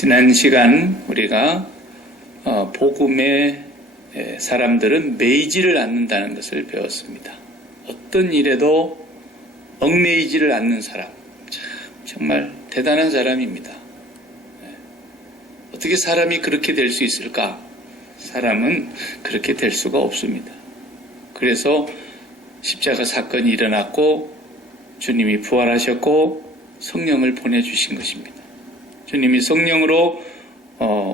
지난 시간 우리가 복음의 사람들은 매이지를 않는다는 것을 배웠습니다. 어떤 일에도 얽매이지를 않는 사람, 정말 대단한 사람입니다. 어떻게 사람이 그렇게 될 수 있을까? 사람은 그렇게 될 수가 없습니다. 그래서 십자가 사건이 일어났고 주님이 부활하셨고 성령을 보내주신 것입니다. 주님이 성령으로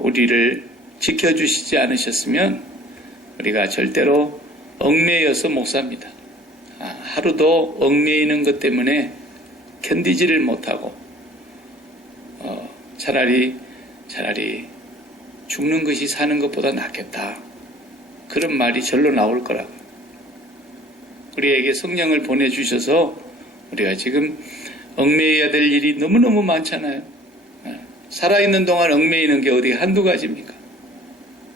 우리를 지켜주시지 않으셨으면 우리가 절대로 얽매여서 못 삽니다. 하루도 얽매이는 것 때문에 견디지를 못하고 차라리 죽는 것이 사는 것보다 낫겠다. 그런 말이 절로 나올 거라고. 우리에게 성령을 보내주셔서 우리가 지금 얽매여야 될 일이 너무너무 많잖아요. 살아있는 동안 얽매이는 게 어디 한두 가지입니까?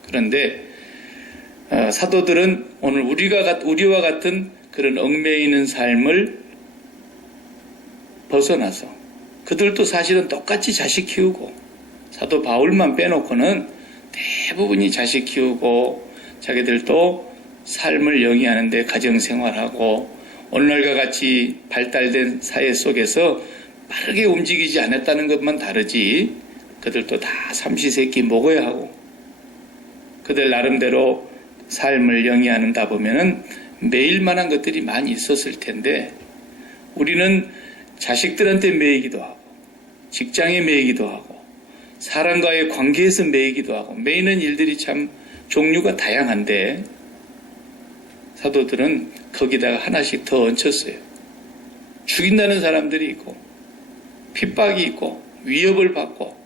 그런데 사도들은 오늘 우리와 같은 그런 얽매이는 삶을 벗어나서 그들도 사실은 똑같이 자식 키우고 사도 바울만 빼놓고는 대부분이 자식 키우고 자기들도 삶을 영위하는데 가정생활하고 오늘날과 같이 발달된 사회 속에서 빠르게 움직이지 않았다는 것만 다르지 그들도 다 삼시세끼 먹어야 하고 그들 나름대로 삶을 영위하는다 보면은 매일만한 것들이 많이 있었을 텐데 우리는 자식들한테 매이기도 하고 직장에 매이기도 하고 사람과의 관계에서 매이기도 하고 매이는 일들이 참 종류가 다양한데 사도들은 거기다가 하나씩 더 얹혔어요. 죽인다는 사람들이 있고 핍박이 있고 위협을 받고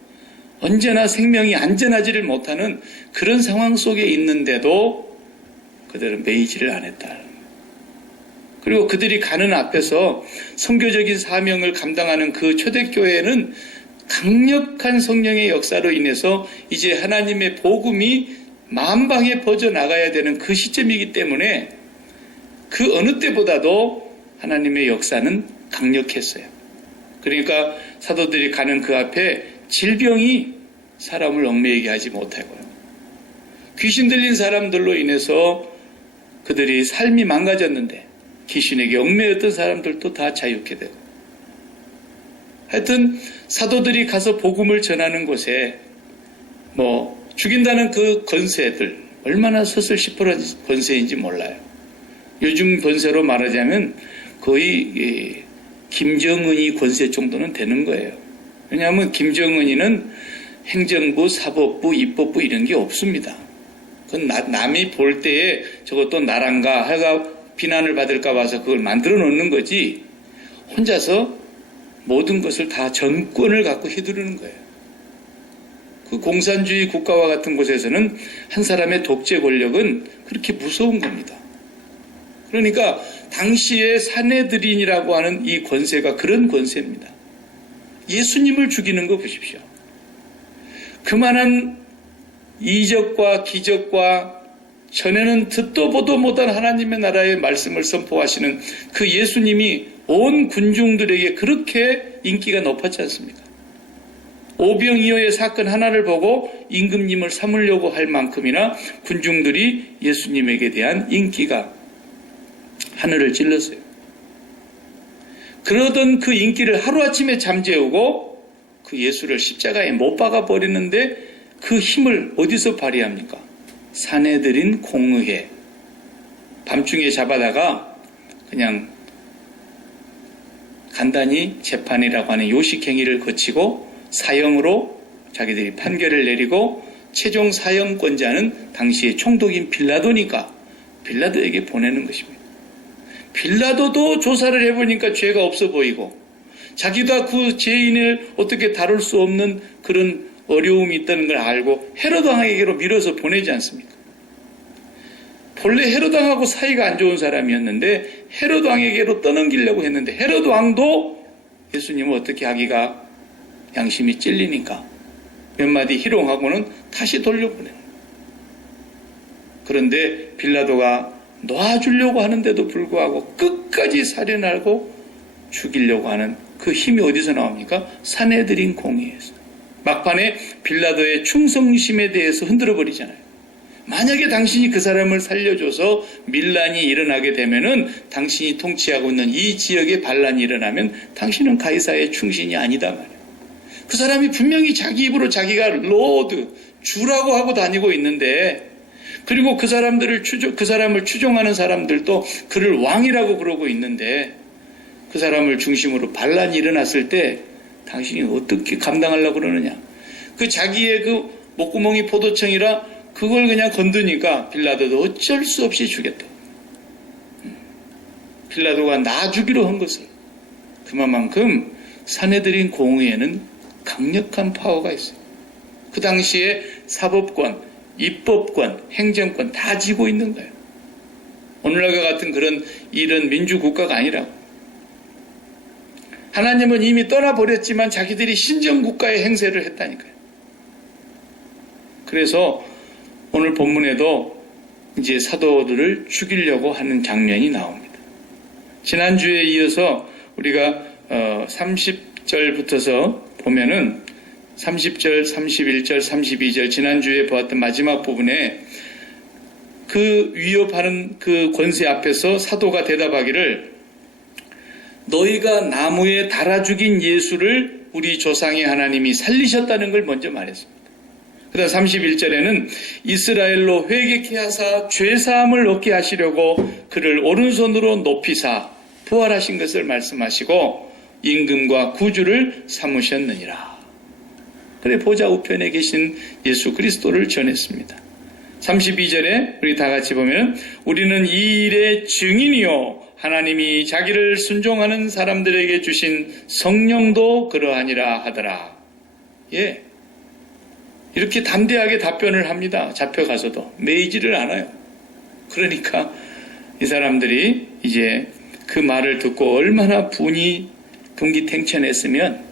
언제나 생명이 안전하지를 못하는 그런 상황 속에 있는데도 그들은 매이지를 않았다. 그리고 그들이 가는 앞에서 선교적인 사명을 감당하는 그 초대교회는 강력한 성령의 역사로 인해서 이제 하나님의 복음이 만방에 퍼져나가야 되는 그 시점이기 때문에 그 어느 때보다도 하나님의 역사는 강력했어요. 그러니까 사도들이 가는 그 앞에 질병이 사람을 얽매이게 하지 못하고요. 귀신 들린 사람들로 인해서 그들이 삶이 망가졌는데 귀신에게 얽매였던 사람들도 다 자유케 되고 하여튼 사도들이 가서 복음을 전하는 곳에 죽인다는 그 권세들 얼마나 서슬시퍼런 권세인지 몰라요. 요즘 권세로 말하자면 거의 김정은이 권세 정도는 되는 거예요. 왜냐하면 김정은이는 행정부, 사법부, 입법부 이런 게 없습니다. 그건 남이 볼 때에 저것도 나란가 하가 비난을 받을까 봐서 그걸 만들어 놓는 거지 혼자서 모든 것을 다 전권을 갖고 휘두르는 거예요. 그 공산주의 국가와 같은 곳에서는 한 사람의 독재 권력은 그렇게 무서운 겁니다. 그러니까 당시의 사내들인이라고 하는 이 권세가 그런 권세입니다. 예수님을 죽이는 거 보십시오. 그만한 이적과 기적과 전에는 듣도 보도 못한 하나님의 나라의 말씀을 선포하시는 그 예수님이 온 군중들에게 그렇게 인기가 높았지 않습니까? 오병이어의 사건 하나를 보고 임금님을 삼으려고 할 만큼이나 군중들이 예수님에게 대한 인기가 하늘을 찔렀어요. 그러던 그 인기를 하루아침에 잠재우고 그 예수를 십자가에 못 박아 버리는데 그 힘을 어디서 발휘합니까? 사내들인 공의회. 밤중에 잡아다가 그냥 간단히 재판이라고 하는 요식행위를 거치고 사형으로 자기들이 판결을 내리고 최종 사형권자는 당시의 총독인 빌라도니까 빌라도에게 보내는 것입니다. 빌라도도 조사를 해보니까 죄가 없어 보이고 자기도 그 죄인을 어떻게 다룰 수 없는 그런 어려움이 있다는 걸 알고 헤롯 왕에게로 밀어서 보내지 않습니까? 본래 헤롯 왕하고 사이가 안 좋은 사람이었는데 헤롯 왕에게로 떠넘기려고 했는데 헤롯 왕도 예수님을 어떻게 하기가 양심이 찔리니까 몇 마디 희롱하고는 다시 돌려보내요. 그런데 빌라도가 놔주려고 하는데도 불구하고 끝까지 살해하고 죽이려고 하는 그 힘이 어디서 나옵니까? 사내들인 공의에서. 막판에 빌라도의 충성심에 대해서 흔들어 버리잖아요. 만약에 당신이 그 사람을 살려줘서 밀란이 일어나게 되면은 당신이 통치하고 있는 이 지역에 반란이 일어나면 당신은 가이사의 충신이 아니다 말이에요. 그 사람이 분명히 자기 입으로 자기가 로드, 주라고 하고 다니고 있는데, 그리고 그 사람을 추종하는 사람들도 그를 왕이라고 그러고 있는데, 그 사람을 중심으로 반란이 일어났을 때 당신이 어떻게 감당하려고 그러느냐. 그 자기의 그 목구멍이 포도청이라 그걸 그냥 건드니까 빌라도도 어쩔 수 없이 주겠다. 빌라도가 나 주기로 한 것을. 그만큼 사내들인 공의에는 강력한 파워가 있어요. 그 당시에 사법권, 입법권, 행정권 다 쥐고 있는 거예요. 오늘날과 같은 이런 민주국가가 아니라고. 하나님은 이미 떠나버렸지만 자기들이 신정국가의 행세를 했다니까요. 그래서 오늘 본문에도 이제 사도들을 죽이려고 하는 장면이 나옵니다. 지난주에 이어서 우리가 30절부터서 보면은 30절, 31절, 32절 지난주에 보았던 마지막 부분에 그 위협하는 그 권세 앞에서 사도가 대답하기를 너희가 나무에 달아 죽인 예수를 우리 조상의 하나님이 살리셨다는 걸 먼저 말했습니다. 그 다음 31절에는 이스라엘로 회개케 하사 죄사함을 얻게 하시려고 그를 오른손으로 높이사 부활하신 것을 말씀하시고 임금과 구주를 삼으셨느니라. 그래 보좌 우편에 계신 예수 그리스도를 전했습니다. 32절에 우리 다 같이 보면 우리는 이 일의 증인이요 하나님이 자기를 순종하는 사람들에게 주신 성령도 그러하니라 하더라. 예, 이렇게 담대하게 답변을 합니다. 잡혀가서도 매이지를 않아요. 그러니까 이 사람들이 이제 그 말을 듣고 얼마나 분기탱천했으면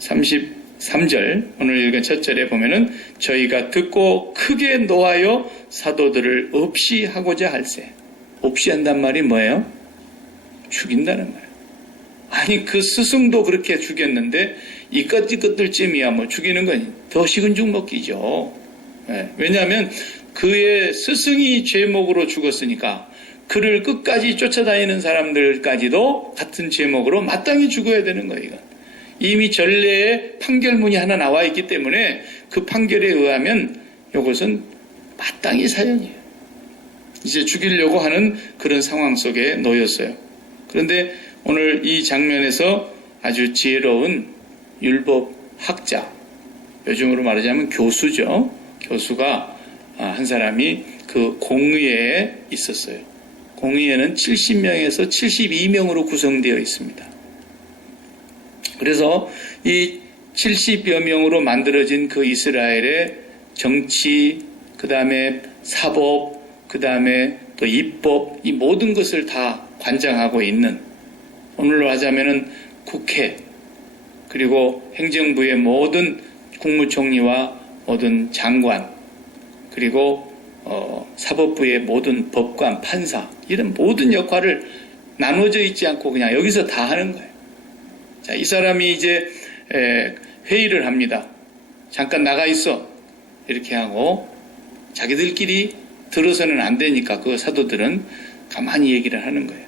33절 오늘 읽은 첫 절에 보면은 저희가 듣고 크게 노하여 사도들을 없이 하고자 할세. 없이 한단 말이 뭐예요? 죽인다는 말이에요. 아니 그 스승도 그렇게 죽였는데 이것들쯤이야 뭐 죽이는 건 더 식은 죽 먹기죠. 네. 왜냐하면 그의 스승이 죄목으로 죽었으니까 그를 끝까지 쫓아다니는 사람들까지도 같은 죄목으로 마땅히 죽어야 되는 거예요. 이건. 이미 전례에 판결문이 하나 나와 있기 때문에 그 판결에 의하면 이것은 마땅히 사형이에요. 이제 죽이려고 하는 그런 상황 속에 놓였어요. 그런데 오늘 이 장면에서 아주 지혜로운 율법학자, 요즘으로 말하자면 교수죠. 교수가 한 사람이 그 공의회에 있었어요. 공의회는 70명에서 72명으로 구성되어 있습니다. 그래서 이 70여 명으로 만들어진 그 이스라엘의 정치, 그 다음에 사법, 그 다음에 또 입법, 이 모든 것을 다 관장하고 있는, 오늘로 하자면은 국회, 그리고 행정부의 모든 국무총리와 모든 장관, 그리고 사법부의 모든 법관, 판사, 이런 모든 역할을 나눠져 있지 않고 그냥 여기서 다 하는 거예요. 자, 이 사람이 이제 회의를 합니다. 잠깐 나가 있어. 이렇게 하고 자기들끼리 들어서는 안 되니까 그 사도들은 가만히 얘기를 하는 거예요.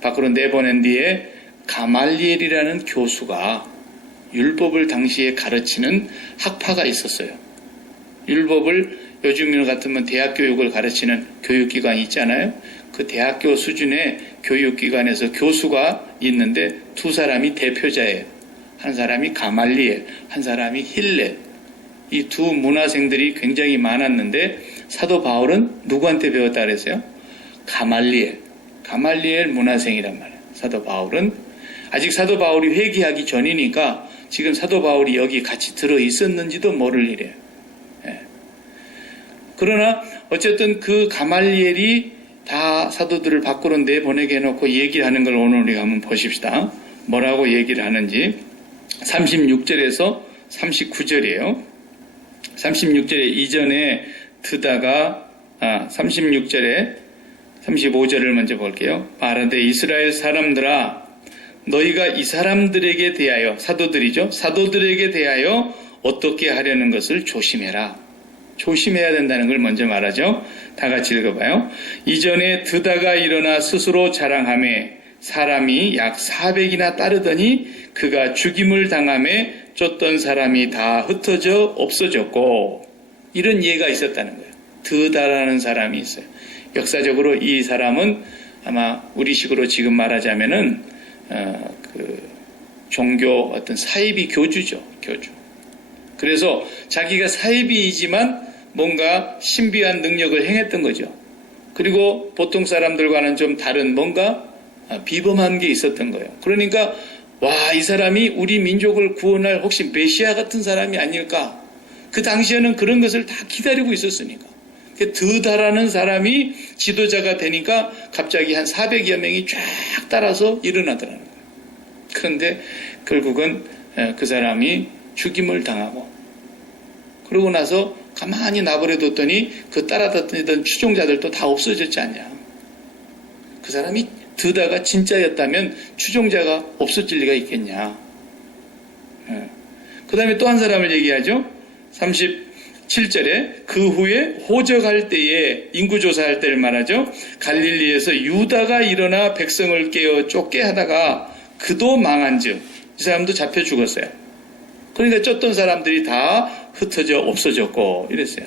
밖으로 내보낸 뒤에 가말리엘이라는 교수가 율법을 당시에 가르치는 학파가 있었어요. 율법을 요즘 같으면 대학 교육을 가르치는 교육기관이 있잖아요. 그 대학교 수준의 교육기관에서 교수가 있는데 두 사람이 대표자예요. 한 사람이 가말리엘, 한 사람이 힐렛. 이 두 문화생들이 굉장히 많았는데 사도 바울은 누구한테 배웠다 그랬어요? 가말리엘 문화생이란 말이에요. 사도 바울은 아직 사도 바울이 회개하기 전이니까 지금 사도 바울이 여기 같이 들어 있었는지도 모를 일이에요. 예. 그러나 어쨌든 그 가말리엘이 다 사도들을 밖으로 내보내게 해놓고 얘기를 하는 걸 오늘 우리가 한번 보십시다. 뭐라고 얘기를 하는지 36절에서 39절이에요. 36절에 이전에 듣다가 36절에 35절을 먼저 볼게요. 말하되 이스라엘 사람들아 너희가 이 사람들에게 대하여, 사도들이죠. 사도들에게 대하여 어떻게 하려는 것을 조심해라. 조심해야 된다는 걸 먼저 말하죠. 다 같이 읽어봐요. 이전에 드다가 일어나 스스로 자랑하며 사람이 약 400이나 따르더니 그가 죽임을 당하며 쫓던 사람이 다 흩어져 없어졌고, 이런 예가 있었다는 거예요. 드다라는 사람이 있어요. 역사적으로 이 사람은 아마 우리식으로 지금 말하자면은 종교 어떤 사이비 교주죠. 교주. 그래서 자기가 사이비이지만 뭔가 신비한 능력을 행했던 거죠. 그리고 보통 사람들과는 좀 다른 뭔가 비범한 게 있었던 거예요. 그러니까 와, 이 사람이 우리 민족을 구원할 혹시 메시아 같은 사람이 아닐까? 그 당시에는 그런 것을 다 기다리고 있었으니까. 드다라는 사람이 지도자가 되니까 갑자기 한 400여 명이 쫙 따라서 일어나더라는 거예요. 그런데 결국은 그 사람이 죽임을 당하고, 그러고 나서 가만히 놔버려뒀더니 그 따라다니던 추종자들도 다 없어졌지 않냐. 그 사람이 드다가 진짜였다면 추종자가 없어질 리가 있겠냐. 그 다음에 또 한 사람을 얘기하죠. 37절에 그 후에 호적할 때에, 인구조사할 때를 말하죠. 갈릴리에서 유다가 일어나 백성을 깨어 쫓게 하다가 그도 망한즉, 이 사람도 잡혀 죽었어요. 그러니까 쫓던 사람들이 다 흩어져 없어졌고 이랬어요.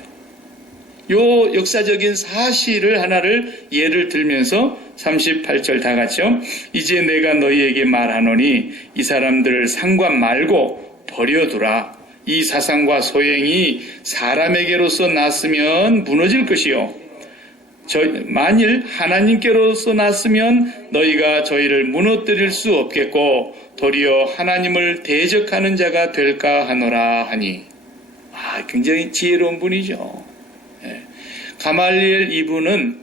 요 역사적인 사실을 하나를 예를 들면서 38절 다 같이요. 이제 내가 너희에게 말하노니 이 사람들을 상관 말고 버려두라. 이 사상과 소행이 사람에게로서 났으면 무너질 것이요. 만일 하나님께로서 났으면 너희가 저희를 무너뜨릴 수 없겠고 도리어 하나님을 대적하는 자가 될까 하노라 하니. 굉장히 지혜로운 분이죠. 가말리엘 이분은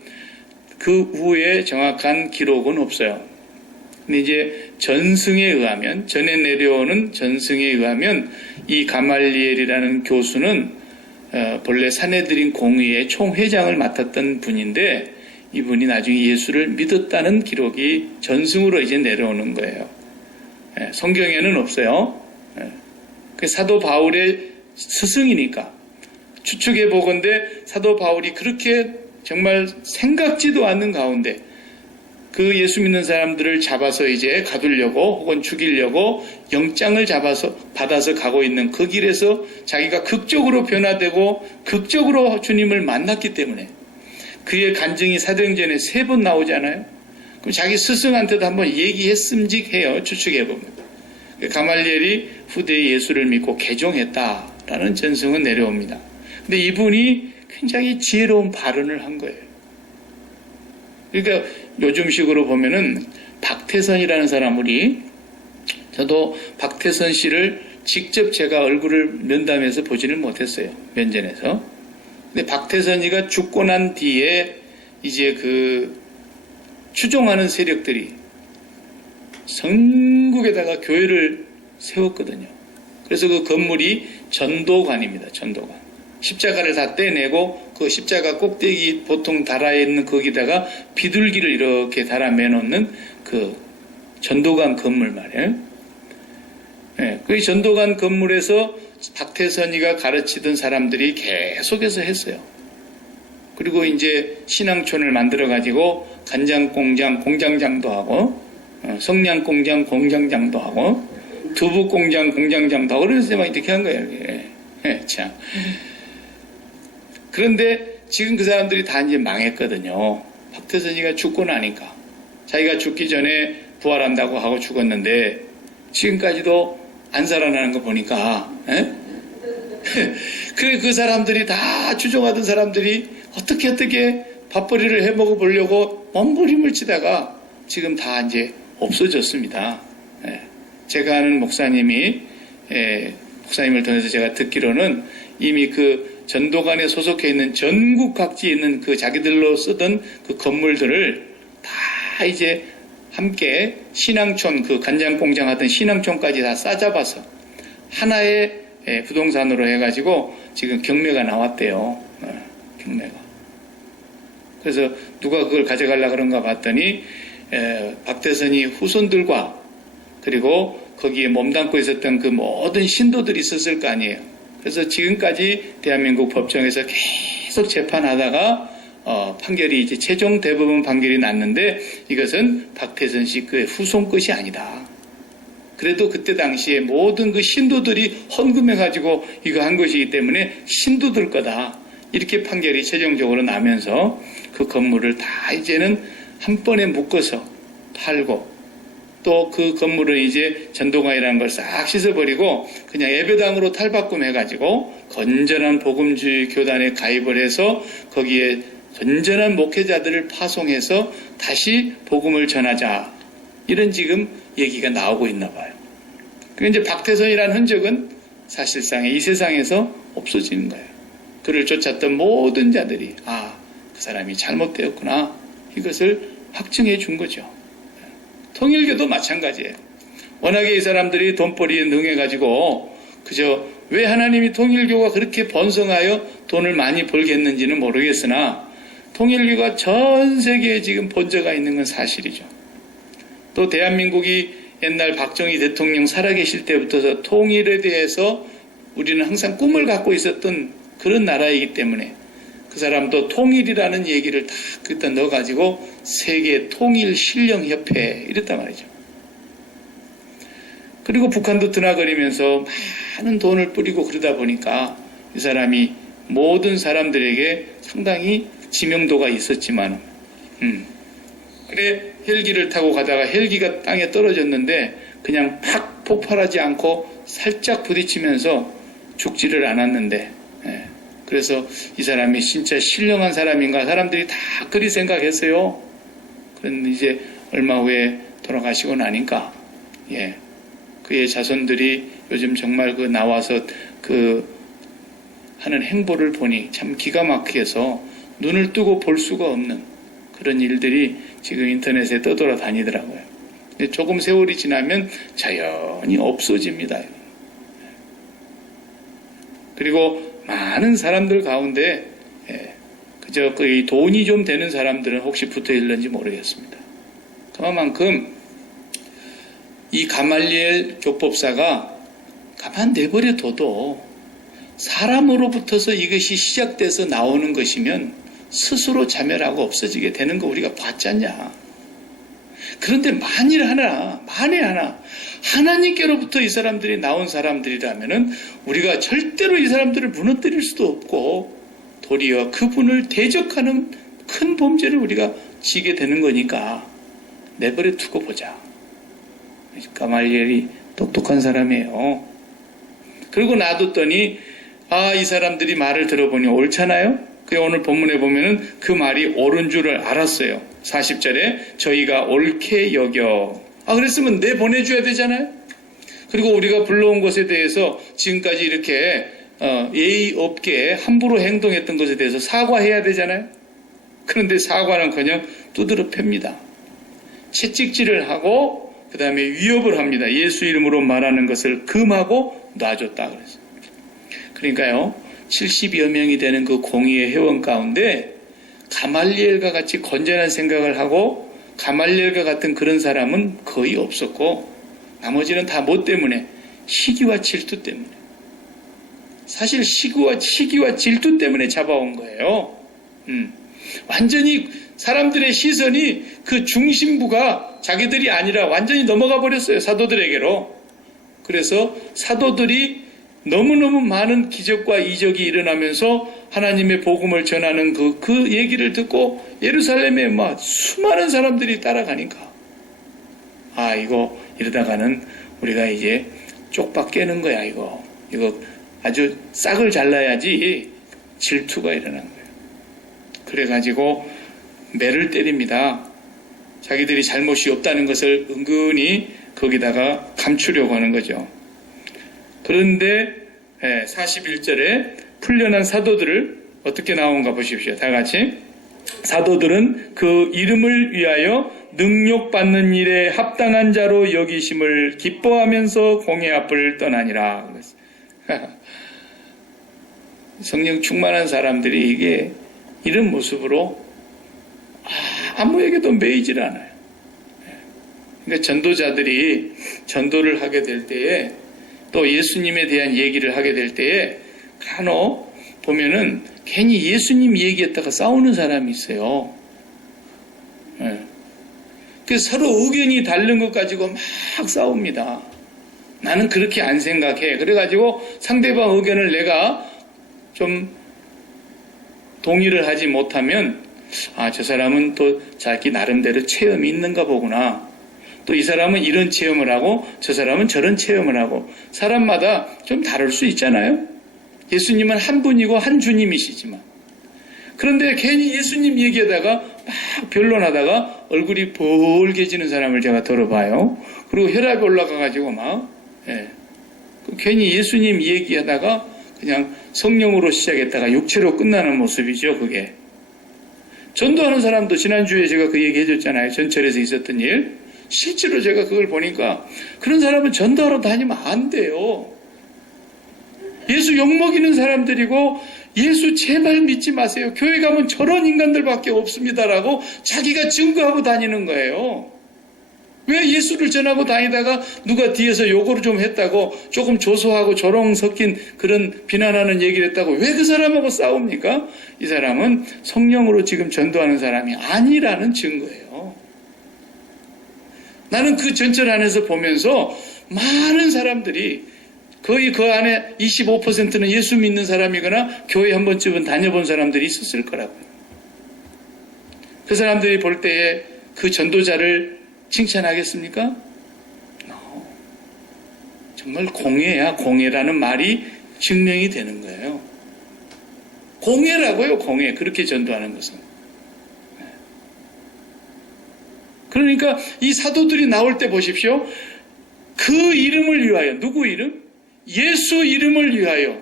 그 후에 정확한 기록은 없어요. 근데 이제 전승에 의하면, 전에 내려오는 전승에 의하면 이 가말리엘이라는 교수는 본래 산헤드린 공의회 총회장을 맡았던 분인데 이분이 나중에 예수를 믿었다는 기록이 전승으로 이제 내려오는 거예요. 성경에는 없어요. 사도 바울의 스승이니까 추측해 보건대 사도 바울이 그렇게 정말 생각지도 않는 가운데 그 예수 믿는 사람들을 잡아서 이제 가두려고 혹은 죽이려고 영장을 받아서 가고 있는 그 길에서 자기가 극적으로 변화되고 극적으로 주님을 만났기 때문에 그의 간증이 사도행전에 3번 나오잖아요. 그럼 자기 스승한테도 한번 얘기했음직해요. 추측해보면. 가말리엘이 후대에 예수를 믿고 개종했다라는 전승은 내려옵니다. 근데 이분이 굉장히 지혜로운 발언을 한 거예요. 그러니까 요즘식으로 보면은 박태선이라는 사람, 저도 박태선 씨를 직접 제가 얼굴을 면담해서 보지는 못했어요. 면전에서. 근데 박태선이가 죽고 난 뒤에 이제 그 추종하는 세력들이 전국에다가 교회를 세웠거든요. 그래서 그 건물이 전도관입니다. 전도관. 십자가를 다 떼내고 그 십자가 꼭대기 보통 달아있는 거기다가 비둘기를 이렇게 달아 매놓는 그 전도관 건물 말이에요. 그 전도관 건물에서 박태선이가 가르치던 사람들이 계속해서 했어요. 그리고 이제 신앙촌을 만들어가지고 간장공장 공장장도 하고 성냥공장 공장장도 하고 두부공장 공장장도 하고 그래서 막 이렇게 한 거예요. 참. 그런데 지금 그 사람들이 다 이제 망했거든요. 박태선이가 죽고 나니까. 자기가 죽기 전에 부활한다고 하고 죽었는데 지금까지도 안 살아나는 거 보니까 그래 그 사람들이 다 추종하던 사람들이 어떻게 밥벌이를 해먹어 보려고 몸부림을 치다가 지금 다 이제 없어졌습니다. 제가 아는 목사님을 통해서 제가 듣기로는 이미 그 전도관에 소속해 있는 전국 각지에 있는 그 자기들로 쓰던 그 건물들을 다 이제 함께 신앙촌, 그 간장공장 하던 신앙촌까지 다 싸잡아서 하나의 부동산으로 해가지고 지금 경매가 나왔대요. 경매가. 그래서 누가 그걸 가져가려고 그런가 봤더니 박태선이 후손들과 그리고 거기에 몸담고 있었던 그 모든 신도들이 있었을 거 아니에요. 그래서 지금까지 대한민국 법정에서 계속 재판하다가 판결이 이제 최종 대법원 판결이 났는데 이것은 박태선 씨 그 후손 것이 아니다. 그래도 그때 당시에 모든 그 신도들이 헌금해가지고 이거 한 것이기 때문에 신도들 거다. 이렇게 판결이 최종적으로 나면서 그 건물을 다 이제는 한 번에 묶어서 팔고 또 그 건물은 이제 전도관이라는 걸 싹 씻어버리고 그냥 예배당으로 탈바꿈해가지고 건전한 복음주의 교단에 가입을 해서 거기에 건전한 목회자들을 파송해서 다시 복음을 전하자. 이런 지금 얘기가 나오고 있나 봐요. 그러니까 이제 박태선이라는 흔적은 사실상 이 세상에서 없어지는 거예요. 그를 쫓았던 모든 자들이 그 사람이 잘못되었구나. 이것을 확증해 준 거죠. 통일교도 마찬가지예요. 워낙에 이 사람들이 돈벌이에 능해가지고 그저 왜 하나님이 통일교가 그렇게 번성하여 돈을 많이 벌겠는지는 모르겠으나 통일교가 전 세계에 지금 번져가 있는 건 사실이죠. 또 대한민국이 옛날 박정희 대통령 살아계실 때부터 통일에 대해서 우리는 항상 꿈을 갖고 있었던 그런 나라이기 때문에 그 사람도 통일이라는 얘기를 다 그때 넣어가지고 세계 통일 신령협회 이랬단 말이죠. 그리고 북한도 드나거리면서 많은 돈을 뿌리고 그러다 보니까 이 사람이 모든 사람들에게 상당히 지명도가 있었지만 그래 헬기를 타고 가다가 헬기가 땅에 떨어졌는데 그냥 팍 폭발하지 않고 살짝 부딪히면서 죽지를 않았는데 그래서 이 사람이 진짜 신령한 사람인가 사람들이 다 그리 생각했어요. 그런데 이제 얼마 후에 돌아가시고 나니까 그의 자손들이 요즘 정말 그 나와서 그 하는 행보를 보니 참 기가 막혀서 눈을 뜨고 볼 수가 없는 그런 일들이 지금 인터넷에 떠돌아다니더라고요. 조금 세월이 지나면 자연히 없어집니다. 그리고 많은 사람들 가운데 그저 그 돈이 좀 되는 사람들은 혹시 붙어 있는지 모르겠습니다. 그만큼 이 가말리엘 교법사가 가만 내버려 둬도 사람으로부터서 이것이 시작돼서 나오는 것이면 스스로 자멸하고 없어지게 되는 거 우리가 봤지 않냐. 그런데 만일 하나 하나님께로부터 이 사람들이 나온 사람들이라면은 우리가 절대로 이 사람들을 무너뜨릴 수도 없고 도리어 그분을 대적하는 큰 범죄를 우리가 지게 되는 거니까 내버려 두고 보자. 가말리엘이 똑똑한 사람이에요. 그리고 놔뒀더니 이 사람들이 말을 들어보니 옳잖아요. 그 오늘 본문에 보면은 그 말이 옳은 줄을 알았어요. 40절에 저희가 옳게 여겨. 그랬으면 내보내줘야 되잖아요. 그리고 우리가 불러온 것에 대해서 지금까지 이렇게 예의 없게 함부로 행동했던 것에 대해서 사과해야 되잖아요. 그런데 사과는커녕 두드러 팹니다. 채찍질을 하고 그 다음에 위협을 합니다. 예수 이름으로 말하는 것을 금하고 놔줬다 그랬어요. 그러니까요. 70여 명이 되는 그 공의의 회원 가운데 가말리엘과 같이 건전한 생각을 하고 가말리엘과 같은 그런 사람은 거의 없었고 나머지는 다 뭐 때문에? 시기와 질투 때문에. 사실 시기와 질투 때문에 잡아온 거예요. 완전히 사람들의 시선이 그 중심부가 자기들이 아니라 완전히 넘어가 버렸어요. 사도들에게로. 그래서 사도들이 너무너무 많은 기적과 이적이 일어나면서 하나님의 복음을 전하는 그 얘기를 듣고 예루살렘에 막 수많은 사람들이 따라가니까 이거 이러다가는 우리가 이제 쪽박 깨는 거야. 이거 아주 싹을 잘라야지. 질투가 일어난 거예요. 그래가지고 매를 때립니다. 자기들이 잘못이 없다는 것을 은근히 거기다가 감추려고 하는 거죠. 그런데 41절에 풀려난 사도들을 어떻게 나온가 보십시오. 다 같이. 사도들은 그 이름을 위하여 능욕받는 일에 합당한 자로 여기심을 기뻐하면서 공회 앞을 떠나니라. 성령 충만한 사람들이 이게 이런 모습으로 아무에게도 매이질 않아요. 그러니까 전도자들이 전도를 하게 될 때에 또 예수님에 대한 얘기를 하게 될 때에 간혹 보면은 괜히 예수님 얘기했다가 싸우는 사람이 있어요. 네. 그래서 서로 의견이 다른 것 가지고 막 싸웁니다. 나는 그렇게 안 생각해. 그래가지고 상대방 의견을 내가 좀 동의를 하지 못하면 저 사람은 또 자기 나름대로 체험이 있는가 보구나. 또 이 사람은 이런 체험을 하고 저 사람은 저런 체험을 하고 사람마다 좀 다를 수 있잖아요. 예수님은 한 분이고 한 주님이시지만 그런데 괜히 예수님 얘기하다가 막 변론하다가 얼굴이 벌개지는 사람을 제가 들어봐요. 그리고 혈압이 올라가가지고 막 괜히 예수님 얘기하다가 그냥 성령으로 시작했다가 육체로 끝나는 모습이죠. 그게 전도하는 사람도 지난주에 제가 그 얘기 해줬잖아요. 전철에서 있었던 일. 실제로 제가 그걸 보니까 그런 사람은 전도하러 다니면 안 돼요. 예수 욕먹이는 사람들이고 예수 제발 믿지 마세요. 교회 가면 저런 인간들밖에 없습니다라고 자기가 증거하고 다니는 거예요. 왜 예수를 전하고 다니다가 누가 뒤에서 요거를 좀 했다고 조금 조소하고 조롱 섞인 그런 비난하는 얘기를 했다고 왜 그 사람하고 싸웁니까? 이 사람은 성령으로 지금 전도하는 사람이 아니라는 증거예요. 나는 그 전철 안에서 보면서 많은 사람들이 거의 그 안에 25%는 예수 믿는 사람이거나 교회 한 번쯤은 다녀본 사람들이 있었을 거라고요. 그 사람들이 볼 때에 그 전도자를 칭찬하겠습니까? 정말 공예야. 공예라는 말이 증명이 되는 거예요. 공예라고요. 공예. 그렇게 전도하는 것은. 그러니까 이 사도들이 나올 때 보십시오. 그 이름을 위하여. 누구 이름? 예수 이름을 위하여.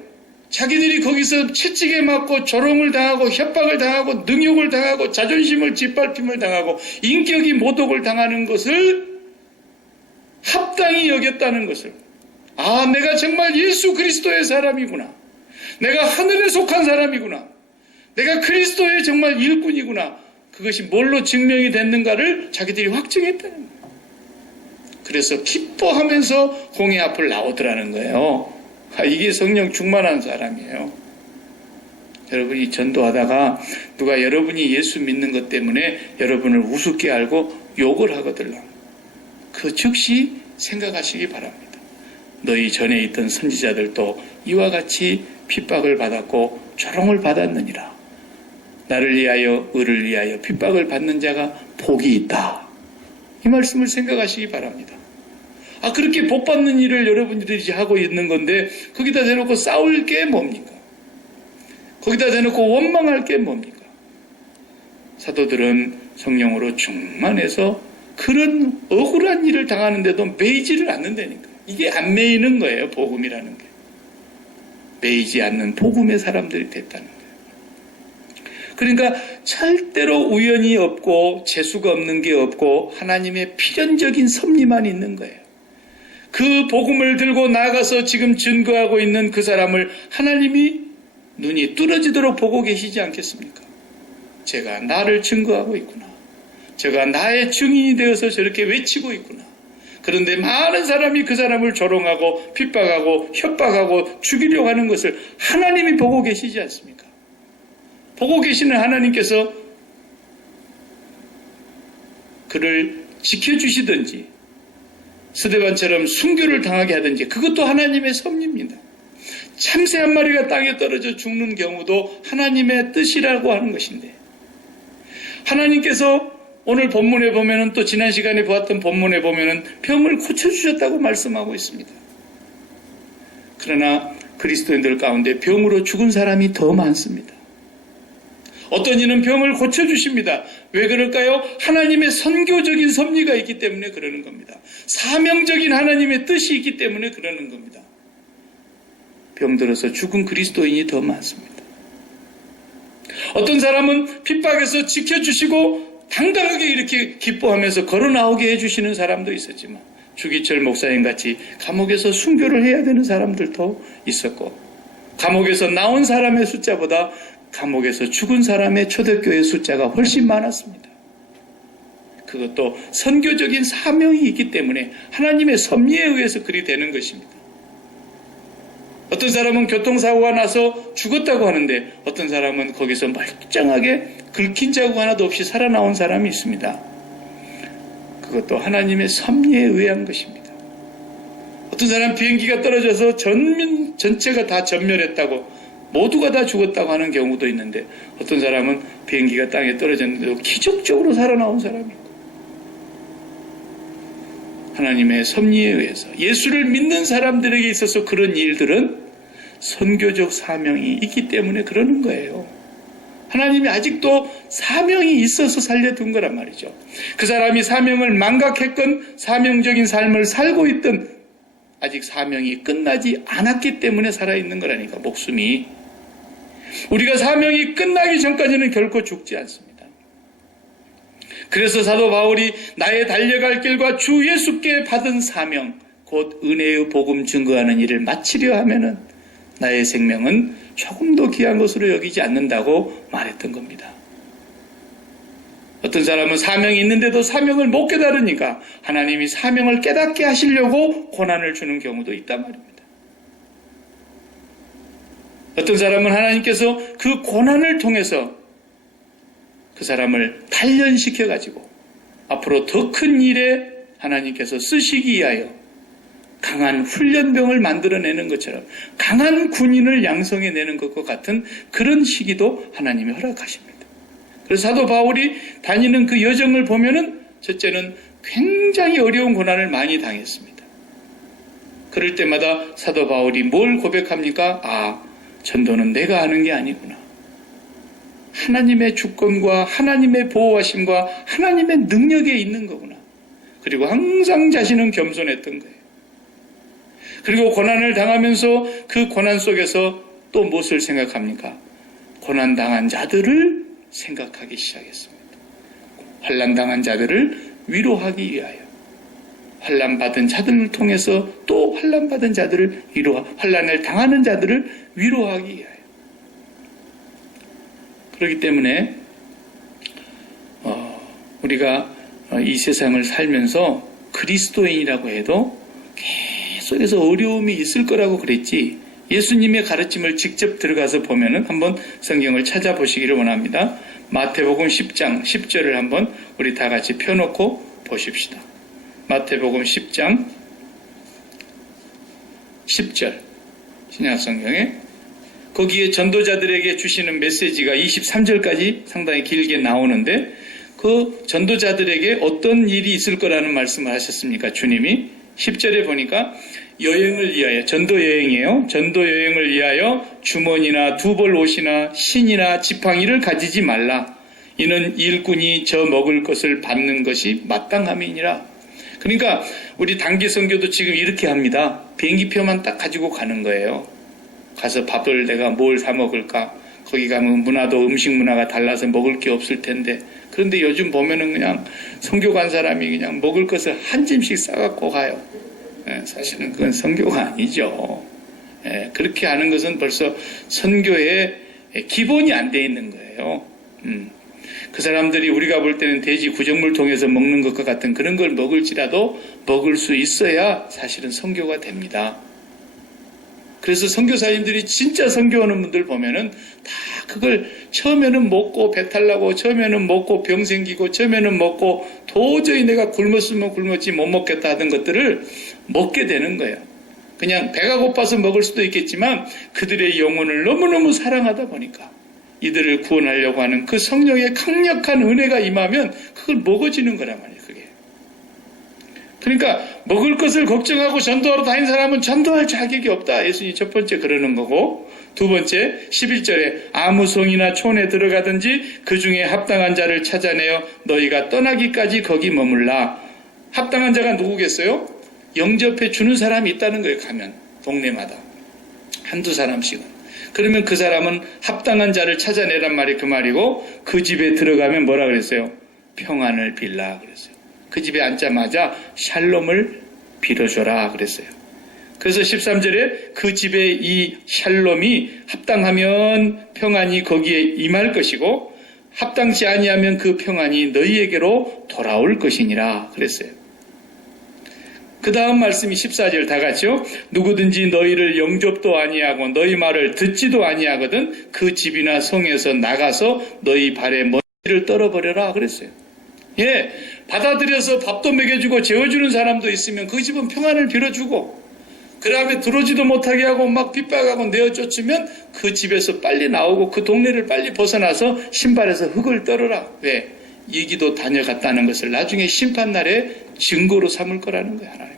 자기들이 거기서 채찍에 맞고 조롱을 당하고 협박을 당하고 능욕을 당하고 자존심을 짓밟힘을 당하고 인격이 모독을 당하는 것을 합당히 여겼다는 것을 내가 정말 예수 그리스도의 사람이구나. 내가 하늘에 속한 사람이구나. 내가 그리스도의 정말 일꾼이구나. 그것이 뭘로 증명이 됐는가를 자기들이 확증했다는 거예요. 그래서 기뻐하면서 공회 앞을 나오더라는 거예요. 이게 성령 충만한 사람이에요. 여러분이 전도하다가 누가 여러분이 예수 믿는 것 때문에 여러분을 우습게 알고 욕을 하거든요. 그 즉시 생각하시기 바랍니다. 너희 전에 있던 선지자들도 이와 같이 핍박을 받았고 조롱을 받았느니라. 나를 위하여 을을 위하여 핍박을 받는 자가 복이 있다. 이 말씀을 생각하시기 바랍니다. 그렇게 복 받는 일을 여러분들이 하고 있는 건데 거기다 대놓고 싸울 게 뭡니까? 거기다 대놓고 원망할 게 뭡니까? 사도들은 성령으로 충만해서 그런 억울한 일을 당하는데도 매이지를 않는다니까. 이게 안 매이는 거예요. 복음이라는 게. 매이지 않는 복음의 사람들이 됐다는 거예요. 그러니까 절대로 우연이 없고 재수가 없는 게 없고 하나님의 필연적인 섭리만 있는 거예요. 그 복음을 들고 나가서 지금 증거하고 있는 그 사람을 하나님이 눈이 뚫어지도록 보고 계시지 않겠습니까? 제가 나를 증거하고 있구나. 제가 나의 증인이 되어서 저렇게 외치고 있구나. 그런데 많은 사람이 그 사람을 조롱하고 핍박하고 협박하고 죽이려고 하는 것을 하나님이 보고 계시지 않습니까? 보고 계시는 하나님께서 그를 지켜주시든지 스데반처럼 순교를 당하게 하든지 그것도 하나님의 섭리입니다. 참새 한 마리가 땅에 떨어져 죽는 경우도 하나님의 뜻이라고 하는 것인데 하나님께서 오늘 본문에 보면은 또 지난 시간에 보았던 본문에 보면은 병을 고쳐주셨다고 말씀하고 있습니다. 그러나 그리스도인들 가운데 병으로 죽은 사람이 더 많습니다. 어떤 이는 병을 고쳐주십니다. 왜 그럴까요? 하나님의 선교적인 섭리가 있기 때문에 그러는 겁니다. 사명적인 하나님의 뜻이 있기 때문에 그러는 겁니다. 병들어서 죽은 그리스도인이 더 많습니다. 어떤 사람은 핍박에서 지켜주시고 당당하게 이렇게 기뻐하면서 걸어 나오게 해주시는 사람도 있었지만 주기철 목사님같이 감옥에서 순교를 해야 되는 사람들도 있었고 감옥에서 나온 사람의 숫자보다 감옥에서 죽은 사람의 초대교회 숫자가 훨씬 많았습니다. 그것도 선교적인 사명이 있기 때문에 하나님의 섭리에 의해서 그리 되는 것입니다. 어떤 사람은 교통사고가 나서 죽었다고 하는데 어떤 사람은 거기서 멀쩡하게 긁힌 자국 하나도 없이 살아나온 사람이 있습니다. 그것도 하나님의 섭리에 의한 것입니다. 어떤 사람 비행기가 떨어져서 전체가 다 전멸했다고, 모두가 다 죽었다고 하는 경우도 있는데 어떤 사람은 비행기가 땅에 떨어졌는데도 기적적으로 살아나온 사람이 있고, 하나님의 섭리에 의해서 예수를 믿는 사람들에게 있어서 그런 일들은 선교적 사명이 있기 때문에 그러는 거예요. 하나님이 아직도 사명이 있어서 살려둔 거란 말이죠. 그 사람이 사명을 망각했건 사명적인 삶을 살고 있든 아직 사명이 끝나지 않았기 때문에 살아있는 거라니까, 목숨이. 우리가 사명이 끝나기 전까지는 결코 죽지 않습니다. 그래서 사도 바울이 나의 달려갈 길과 주 예수께 받은 사명, 곧 은혜의 복음 증거하는 일을 마치려 하면은 나의 생명은 조금도 귀한 것으로 여기지 않는다고 말했던 겁니다. 어떤 사람은 사명이 있는데도 사명을 못 깨달으니까 하나님이 사명을 깨닫게 하시려고 고난을 주는 경우도 있단 말입니다. 어떤 사람은 하나님께서 그 고난을 통해서 그 사람을 단련시켜가지고 앞으로 더 큰 일에 하나님께서 쓰시기 위하여 강한 훈련병을 만들어내는 것처럼 강한 군인을 양성해내는 것과 같은 그런 시기도 하나님이 허락하십니다. 그래서 사도 바울이 다니는 그 여정을 보면은 첫째는 굉장히 어려운 고난을 많이 당했습니다. 그럴 때마다 사도 바울이 뭘 고백합니까? 전도는 내가 하는 게 아니구나. 하나님의 주권과 하나님의 보호하심과 하나님의 능력에 있는 거구나. 그리고 항상 자신은 겸손했던 거예요. 그리고 고난을 당하면서 그 고난 속에서 또 무엇을 생각합니까? 고난당한 자들을 생각하기 시작했습니다. 환난당한 자들을 위로하기 위하여, 환난받은 자들을 통해서 또 환난받은 자들을 환난을 당하는 자들을 위로하기 위하여. 그렇기 때문에 우리가 이 세상을 살면서 그리스도인이라고 해도 계속해서 어려움이 있을 거라고 그랬지, 예수님의 가르침을 직접 들어가서 보면은 한번 성경을 찾아보시기를 원합니다. 마태복음 10장 10절을 한번 우리 다 같이 펴놓고 보십시다. 마태복음 10장 10절 신약성경에, 거기에 전도자들에게 주시는 메시지가 23절까지 상당히 길게 나오는데, 그 전도자들에게 어떤 일이 있을 거라는 말씀을 하셨습니까? 주님이 10절에 보니까 여행을 위하여, 전도 여행이에요. 전도 여행을 위하여 주머니나 두벌 옷이나 신이나 지팡이를 가지지 말라. 이는 일꾼이 저 먹을 것을 받는 것이 마땅함이니라. 그러니까 우리 단기 선교도 지금 이렇게 합니다. 비행기표만 딱 가지고 가는 거예요. 가서 밥을 내가 뭘 사 먹을까? 거기 가면 문화도 음식 문화가 달라서 먹을 게 없을 텐데, 그런데 요즘 보면은 그냥 선교 간 사람이 그냥 먹을 것을 한 짐씩 싸갖고 가요. 사실은 그건 선교가 아니죠. 그렇게 하는 것은 벌써 선교의 기본이 안 돼 있는 거예요. 그 사람들이 우리가 볼 때는 돼지 구정물 통해서 먹는 것과 같은 그런 걸 먹을지라도 먹을 수 있어야 사실은 선교가 됩니다. 그래서 선교사님들이 진짜 선교하는 분들 보면은 다 그걸 처음에는 먹고 배탈 나고, 처음에는 먹고 병 생기고, 처음에는 먹고 도저히 내가 굶었으면 굶었지 못 먹겠다 하던 것들을 먹게 되는 거예요. 그냥 배가 고파서 먹을 수도 있겠지만 그들의 영혼을 너무너무 사랑하다 보니까 이들을 구원하려고 하는 그 성령의 강력한 은혜가 임하면 그걸 먹어지는 거란 말이에요. 그게. 그러니까 먹을 것을 걱정하고 전도하러 다니는 사람은 전도할 자격이 없다. 예수님이 첫 번째 그러는 거고, 두 번째 11절에 아무 성이나 촌에 들어가든지 그 중에 합당한 자를 찾아내어 너희가 떠나기까지 거기 머물라. 합당한 자가 누구겠어요? 영접해 주는 사람이 있다는 거예요. 가면 동네마다 한두 사람씩은. 그러면 그 사람은 합당한 자를 찾아내란 말이 그 말이고, 그 집에 들어가면 뭐라 그랬어요? 평안을 빌라 그랬어요. 그 집에 앉자마자 샬롬을 빌어줘라 그랬어요. 그래서 13절에 그 집에 이 샬롬이 합당하면 평안이 거기에 임할 것이고, 합당치 아니하면 그 평안이 너희에게로 돌아올 것이니라 그랬어요. 그 다음 말씀이 14절 다 같이요. 누구든지 너희를 영접도 아니하고 너희 말을 듣지도 아니하거든 그 집이나 성에서 나가서 너희 발에 먼지를 떨어버려라 그랬어요. 예, 받아들여서 밥도 먹여주고 재워주는 사람도 있으면 그 집은 평안을 빌어주고 그 다음에 들어오지도 못하게 하고 막 핍박하고 내어쫓으면 그 집에서 빨리 나오고 그 동네를 빨리 벗어나서 신발에서 흙을 떨어라. 왜? 얘기도 다녀갔다는 것을 나중에 심판날에 증거로 삼을 거라는 거예요. 하나님이.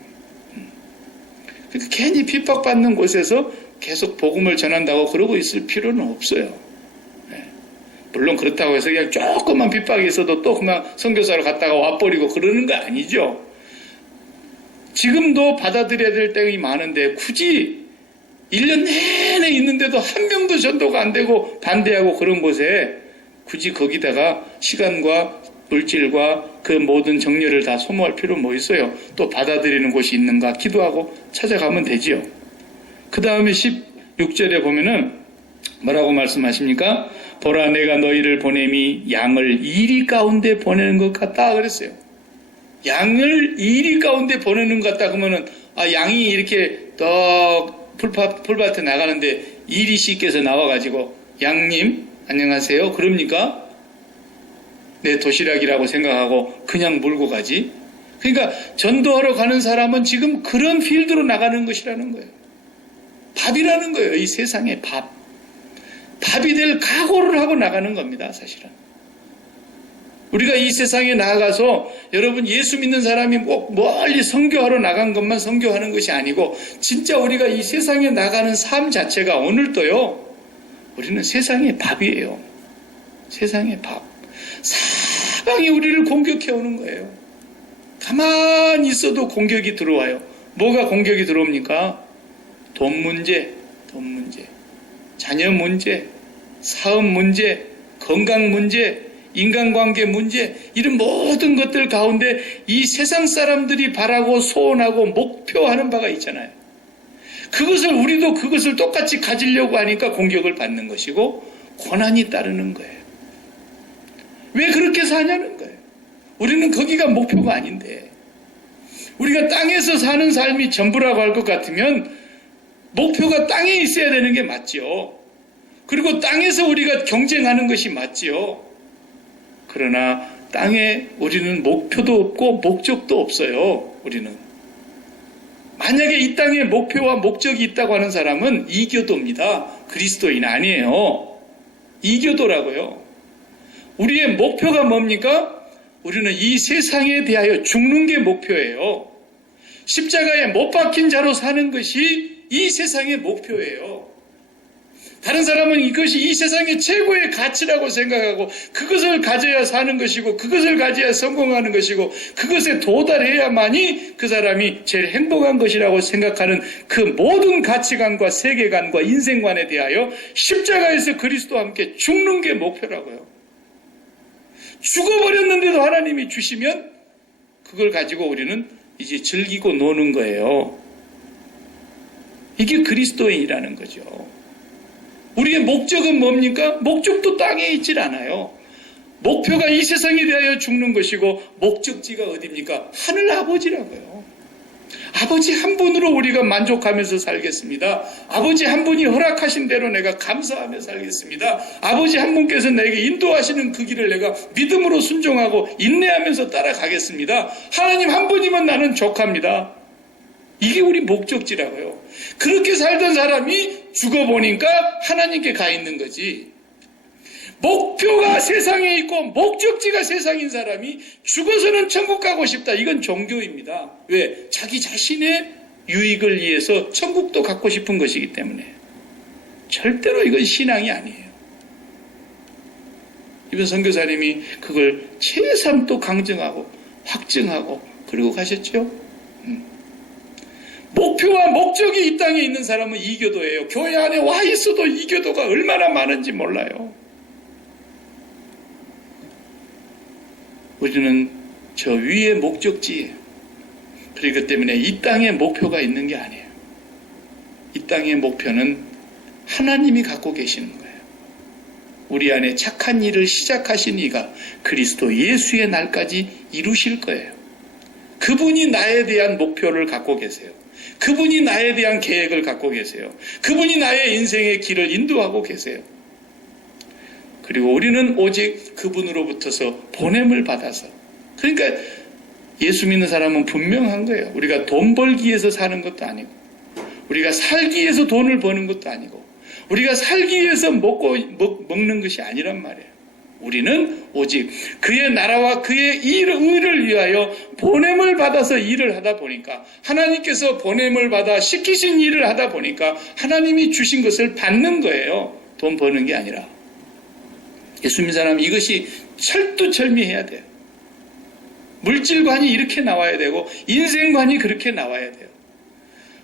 그러니까 괜히 핍박받는 곳에서 계속 복음을 전한다고 그러고 있을 필요는 없어요. 물론 그렇다고 해서 그냥 조금만 핍박이 있어도 또 그냥 선교사로 갔다가 와버리고 그러는 거 아니죠. 지금도 받아들여야 될 때가 많은데 굳이 1년 내내 있는데도 한 명도 전도가 안 되고 반대하고 그런 곳에 굳이 거기다가 시간과 물질과 그 모든 정열을 다 소모할 필요 뭐 있어요. 또 받아들이는 곳이 있는가 기도하고 찾아가면 되지요. 그 다음에 16절에 보면은 뭐라고 말씀하십니까? 보라 내가 너희를 보냄이 양을 이리 가운데 보내는 것 같다 그랬어요. 양을 이리 가운데 보내는 것 같다 그러면은 양이 이렇게 떡 풀밭에 나가는데 이리 씨께서 나와가지고 양님 안녕하세요 그럽니까? 내 도시락이라고 생각하고 그냥 몰고 가지. 그러니까 전도하러 가는 사람은 지금 그런 필드로 나가는 것이라는 거예요. 밥이라는 거예요. 이 세상의 밥. 밥이 될 각오를 하고 나가는 겁니다. 사실은. 우리가 이 세상에 나아가서 여러분 예수 믿는 사람이 꼭 멀리 선교하러 나간 것만 선교하는 것이 아니고 진짜 우리가 이 세상에 나가는 삶 자체가 오늘도요. 우리는 세상의 밥이에요. 세상의 밥. 사방이 우리를 공격해 오는 거예요. 가만히 있어도 공격이 들어와요. 뭐가 공격이 들어옵니까? 돈 문제, 자녀 문제, 사업 문제, 건강 문제, 인간관계 문제, 이런 모든 것들 가운데 이 세상 사람들이 바라고 소원하고 목표하는 바가 있잖아요. 우리도 그것을 똑같이 가지려고 하니까 공격을 받는 것이고 고난이 따르는 거예요. 왜 그렇게 사냐는 거예요. 우리는 거기가 목표가 아닌데 우리가 땅에서 사는 삶이 전부라고 할 것 같으면 목표가 땅에 있어야 되는 게 맞지요. 그리고 땅에서 우리가 경쟁하는 것이 맞지요. 그러나 땅에 우리는 목표도 없고 목적도 없어요. 우리는. 만약에 이 땅에 목표와 목적이 있다고 하는 사람은 이교도입니다. 그리스도인 아니에요. 이교도라고요. 우리의 목표가 뭡니까? 우리는 이 세상에 대하여 죽는 게 목표예요. 십자가에 못 박힌 자로 사는 것이 이 세상의 목표예요. 다른 사람은 이것이 이 세상의 최고의 가치라고 생각하고 그것을 가져야 사는 것이고 그것을 가져야 성공하는 것이고 그것에 도달해야만이 그 사람이 제일 행복한 것이라고 생각하는 그 모든 가치관과 세계관과 인생관에 대하여 십자가에서 그리스도와 함께 죽는 게 목표라고요. 죽어버렸는데도 하나님이 주시면 그걸 가지고 우리는 이제 즐기고 노는 거예요. 이게 그리스도인이라는 거죠. 우리의 목적은 뭡니까? 목적도 땅에 있질 않아요. 목표가 이 세상에 대하여 죽는 것이고 목적지가 어디입니까? 하늘 아버지라고요. 아버지 한 분으로 우리가 만족하면서 살겠습니다. 아버지 한 분이 허락하신 대로 내가 감사하며 살겠습니다. 아버지 한 분께서 내게 인도하시는 그 길을 내가 믿음으로 순종하고 인내하면서 따라가겠습니다. 하나님 한 분이면 나는 족합니다. 이게 우리 목적지라고요. 그렇게 살던 사람이 죽어보니까 하나님께 가 있는 거지. 목표가 세상에 있고 목적지가 세상인 사람이 죽어서는 천국 가고 싶다. 이건 종교입니다. 왜? 자기 자신의 유익을 위해서 천국도 갖고 싶은 것이기 때문에. 절대로 이건 신앙이 아니에요. 이번 선교사님이 그걸 최삼 또 강정하고 확증하고 그리고 가셨죠. 목표와 목적이 이 땅에 있는 사람은 이교도예요. 교회 안에 와 있어도 이교도가 얼마나 많은지 몰라요. 우리는 저 위의 목적지예요. 그렇기 때문에 이 땅에 목표가 있는 게 아니에요. 이 땅의 목표는 하나님이 갖고 계시는 거예요. 우리 안에 착한 일을 시작하신 이가 그리스도 예수의 날까지 이루실 거예요. 그분이 나에 대한 목표를 갖고 계세요. 그분이 나에 대한 계획을 갖고 계세요. 그분이 나의 인생의 길을 인도하고 계세요. 그리고 우리는 오직 그분으로부터서 보냄을 받아서, 그러니까 예수 믿는 사람은 분명한 거예요. 우리가 돈 벌기 위해서 사는 것도 아니고, 우리가 살기 위해서 돈을 버는 것도 아니고, 우리가 살기 위해서 먹는 것이 아니란 말이에요. 우리는 오직 그의 나라와 그의 의를 위하여 보냄을 받아서 일을 하다 보니까, 하나님께서 보냄을 받아 시키신 일을 하다 보니까 하나님이 주신 것을 받는 거예요. 돈 버는 게 아니라. 예수 믿는 사람 이것이 철두철미해야 돼요. 물질관이 이렇게 나와야 되고 인생관이 그렇게 나와야 돼요.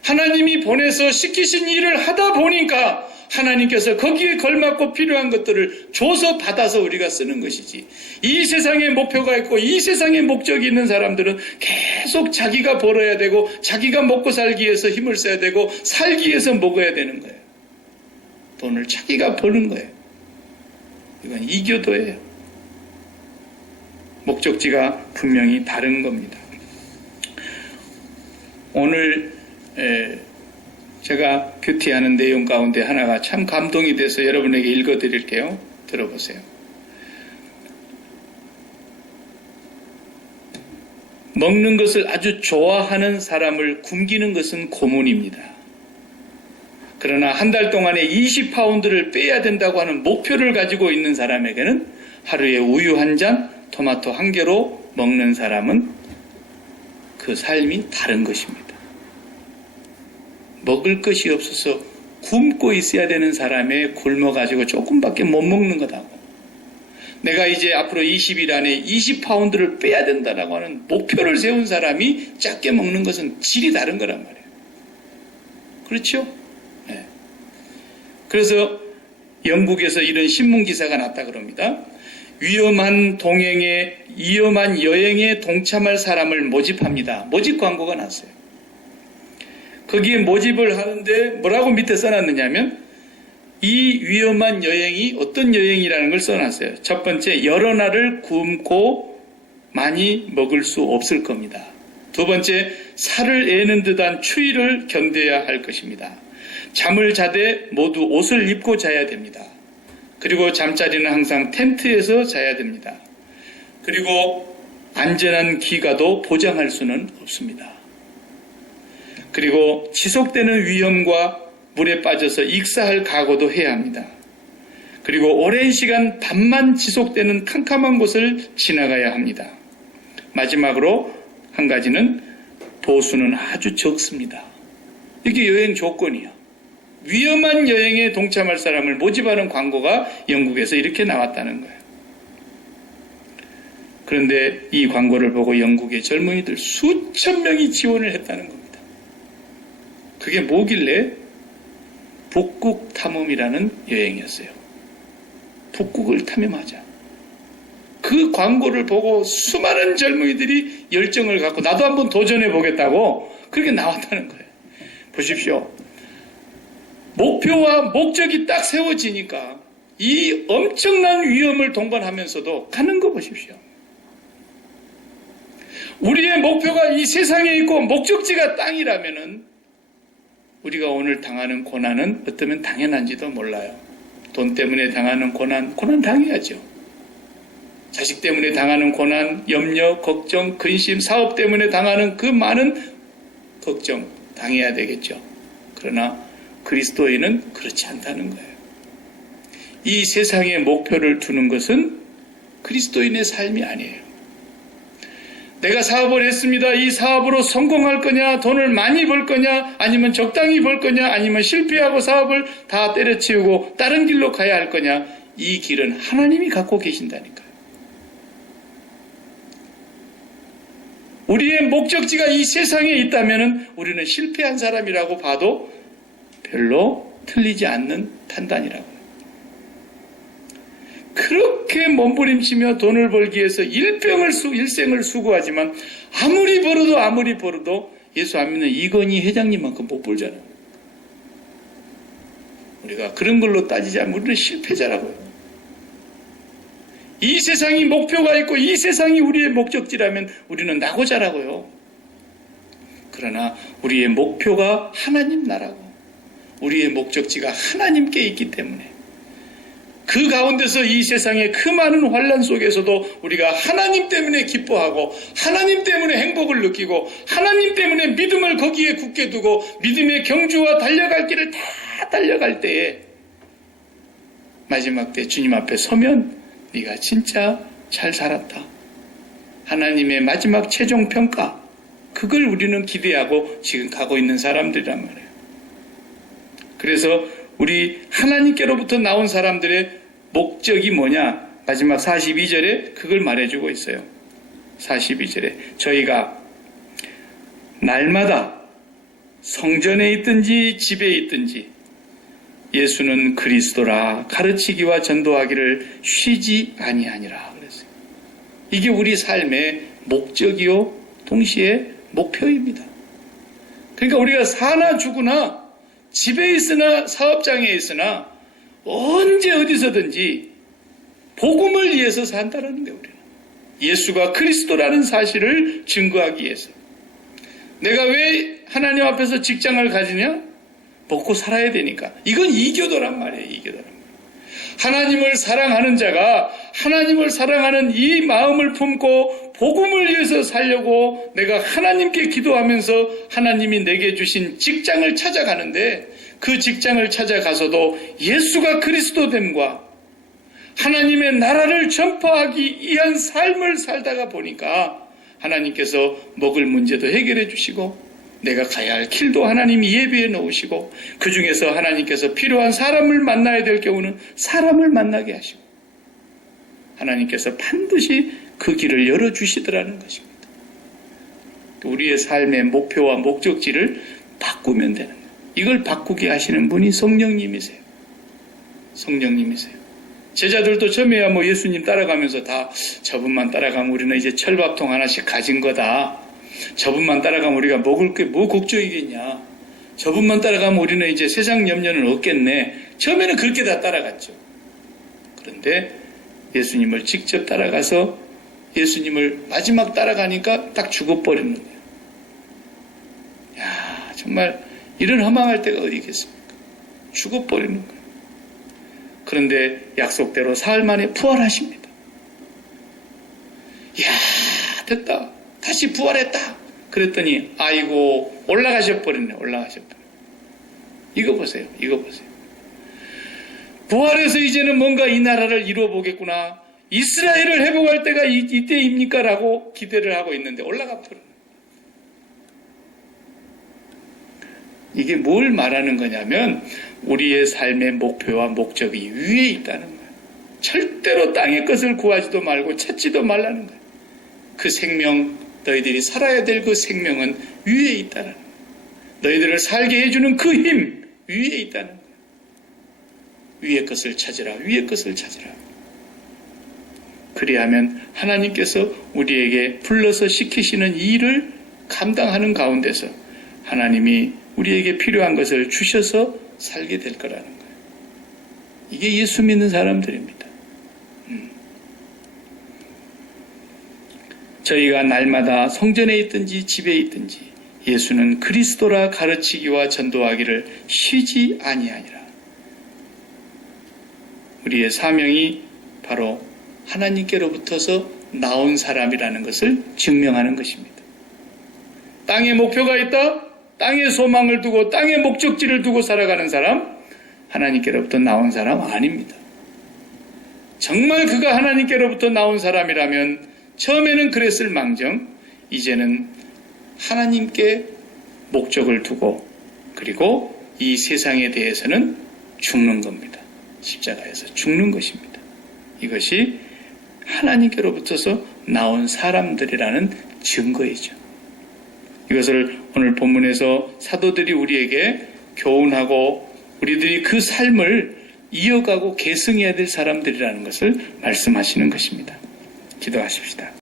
하나님이 보내서 시키신 일을 하다 보니까 하나님께서 거기에 걸맞고 필요한 것들을 줘서 받아서 우리가 쓰는 것이지, 이 세상에 목표가 있고 이 세상에 목적이 있는 사람들은 계속 자기가 벌어야 되고 자기가 먹고 살기 위해서 힘을 써야 되고 살기 위해서 먹어야 되는 거예요. 돈을 자기가 버는 거예요. 이건 이교도예요. 목적지가 분명히 다른 겁니다. 오늘 제가 큐티하는 내용 가운데 하나가 참 감동이 돼서 여러분에게 읽어드릴게요. 들어보세요. 먹는 것을 아주 좋아하는 사람을 굶기는 것은 고문입니다. 그러나 한 달 동안에 20파운드를 빼야 된다고 하는 목표를 가지고 있는 사람에게는 하루에 우유 한 잔, 토마토 한 개로 먹는 사람은 그 삶이 다른 것입니다. 먹을 것이 없어서 굶고 있어야 되는 사람에 굶어가지고 조금밖에 못 먹는 거다고, 내가 이제 앞으로 20일 안에 20파운드를 빼야 된다라고 하는 목표를 세운 사람이 작게 먹는 것은 질이 다른 거란 말이에요. 그렇죠? 네. 그래서 영국에서 이런 신문기사가 났다 그럽니다. 위험한 여행에 동참할 사람을 모집합니다. 모집 광고가 났어요. 거기에 모집을 하는데 뭐라고 밑에 써놨느냐면, 이 위험한 여행이 어떤 여행이라는 걸 써놨어요. 첫 번째, 여러 날을 굶고 많이 먹을 수 없을 겁니다. 두 번째, 살을 애는 듯한 추위를 견뎌야 할 것입니다. 잠을 자되 모두 옷을 입고 자야 됩니다. 그리고 잠자리는 항상 텐트에서 자야 됩니다. 그리고 안전한 기가도 보장할 수는 없습니다. 그리고 지속되는 위험과 물에 빠져서 익사할 각오도 해야 합니다. 그리고 오랜 시간 밤만 지속되는 캄캄한 곳을 지나가야 합니다. 마지막으로 한 가지는 보수는 아주 적습니다. 이게 여행 조건이야. 위험한 여행에 동참할 사람을 모집하는 광고가 영국에서 이렇게 나왔다는 거예요. 그런데 이 광고를 보고 영국의 젊은이들 수천 명이 지원을 했다는 겁니다. 그게 뭐길래? 북극 탐험이라는 여행이었어요. 북극을 탐험하자. 그 광고를 보고 수많은 젊은이들이 열정을 갖고 나도 한번 도전해 보겠다고 그렇게 나왔다는 거예요. 보십시오. 목표와 목적이 딱 세워지니까 이 엄청난 위험을 동반하면서도 가는 거 보십시오. 우리의 목표가 이 세상에 있고 목적지가 땅이라면은 우리가 오늘 당하는 고난은 어쩌면 당연한지도 몰라요. 돈 때문에 당하는 고난 당해야죠. 자식 때문에 당하는 고난, 염려, 걱정, 근심, 사업 때문에 당하는 그 많은 걱정 당해야 되겠죠. 그러나 그리스도인은 그렇지 않다는 거예요. 이 세상에 목표를 두는 것은 그리스도인의 삶이 아니에요. 내가 사업을 했습니다. 이 사업으로 성공할 거냐, 돈을 많이 벌 거냐, 아니면 적당히 벌 거냐, 아니면 실패하고 사업을 다 때려치우고 다른 길로 가야 할 거냐, 이 길은 하나님이 갖고 계신다니까요. 우리의 목적지가 이 세상에 있다면 우리는 실패한 사람이라고 봐도 별로 틀리지 않는 판단이라고요. 그렇게 몸부림치며 돈을 벌기 위해서 일생을 수고하지만 아무리 벌어도 예수 안 믿는 이건희 회장님만큼 못 벌잖아요. 우리가 그런 걸로 따지자면 우리는 실패자라고요. 이 세상이 목표가 있고 이 세상이 우리의 목적지라면 우리는 낙오자라고요. 그러나 우리의 목표가 하나님 나라고 우리의 목적지가 하나님께 있기 때문에 그 가운데서 이 세상의 그 많은 환난 속에서도 우리가 하나님 때문에 기뻐하고 하나님 때문에 행복을 느끼고 하나님 때문에 믿음을 거기에 굳게 두고 믿음의 경주와 달려갈 길을 다 달려갈 때에 마지막 때 주님 앞에 서면 네가 진짜 잘 살았다. 하나님의 마지막 최종 평가 그걸 우리는 기대하고 지금 가고 있는 사람들이란 말이에요. 그래서 우리 하나님께로부터 나온 사람들의 목적이 뭐냐? 마지막 42절에 그걸 말해주고 있어요. 42절에 저희가 날마다 성전에 있든지 집에 있든지 예수는 그리스도라 가르치기와 전도하기를 쉬지 아니하니라 그랬어요. 이게 우리 삶의 목적이요 동시에 목표입니다. 그러니까 우리가 사나 죽으나 집에 있으나 사업장에 있으나 언제 어디서든지 복음을 위해서 산다라는 거예요. 우리는 예수가 그리스도라는 사실을 증거하기 위해서. 내가 왜 하나님 앞에서 직장을 가지냐? 먹고 살아야 되니까. 이건 이교도란 말이에요. 이교도란 말이에요. 하나님을 사랑하는 자가 하나님을 사랑하는 이 마음을 품고 복음을 위해서 살려고 내가 하나님께 기도하면서 하나님이 내게 주신 직장을 찾아가는데 그 직장을 찾아가서도 예수가 그리스도됨과 하나님의 나라를 전파하기 위한 삶을 살다가 보니까 하나님께서 먹을 문제도 해결해 주시고 내가 가야 할 길도 하나님이 예비해 놓으시고 그 중에서 하나님께서 필요한 사람을 만나야 될 경우는 사람을 만나게 하시고 하나님께서 반드시 그 길을 열어주시더라는 것입니다. 우리의 삶의 목표와 목적지를 바꾸면 되는 거예요. 이걸 바꾸게 하시는 분이 성령님이세요. 성령님이세요. 제자들도 처음에야 예수님 따라가면서 다 저분만 따라가면 우리는 이제 철밥통 하나씩 가진 거다. 저분만 따라가면 우리가 먹을 게 뭐 걱정이겠냐. 저분만 따라가면 우리는 이제 세상 염려는 없겠네. 처음에는 그렇게 다 따라갔죠. 그런데 예수님을 직접 따라가서 예수님을 마지막 따라가니까 딱 죽어버리는 거예요. 야, 정말 이런 허망할 때가 어디 있겠습니까? 죽어버리는 거예요. 그런데 약속대로 사흘 만에 부활하십니다. 이야, 됐다. 다시 부활했다. 그랬더니 아이고 올라가셔버리네. 올라가셔버리네. 이거 보세요. 이거 보세요. 부활해서 이제는 뭔가 이 나라를 이루어보겠구나. 이스라엘을 회복할 때가 이때입니까? 라고 기대를 하고 있는데 올라가 버려요. 이게 뭘 말하는 거냐면 우리의 삶의 목표와 목적이 위에 있다는 거예요. 절대로 땅의 것을 구하지도 말고 찾지도 말라는 거예요. 그 생명, 너희들이 살아야 될 그 생명은 위에 있다는 거예요. 너희들을 살게 해주는 그 힘 위에 있다는 거예요. 위의 것을 찾으라. 위의 것을 찾으라. 그리하면 하나님께서 우리에게 불러서 시키시는 일을 감당하는 가운데서 하나님이 우리에게 필요한 것을 주셔서 살게 될 거라는 거예요. 이게 예수 믿는 사람들입니다. 저희가 날마다 성전에 있든지 집에 있든지 예수는 그리스도라 가르치기와 전도하기를 쉬지 아니하니라. 우리의 사명이 바로 하나님께로부터서 나온 사람이라는 것을 증명하는 것입니다. 땅에 목표가 있다? 땅에 소망을 두고 땅에 목적지를 두고 살아가는 사람, 하나님께로부터 나온 사람 아닙니다. 정말 그가 하나님께로부터 나온 사람이라면 처음에는 그랬을 망정 이제는 하나님께 목적을 두고 그리고 이 세상에 대해서는 죽는 겁니다. 십자가에서 죽는 것입니다. 이것이 하나님께로부터서 나온 사람들이라는 증거이죠. 이것을 오늘 본문에서 사도들이 우리에게 교훈하고 우리들이 그 삶을 이어가고 계승해야 될 사람들이라는 것을 말씀하시는 것입니다. 기도하십시다.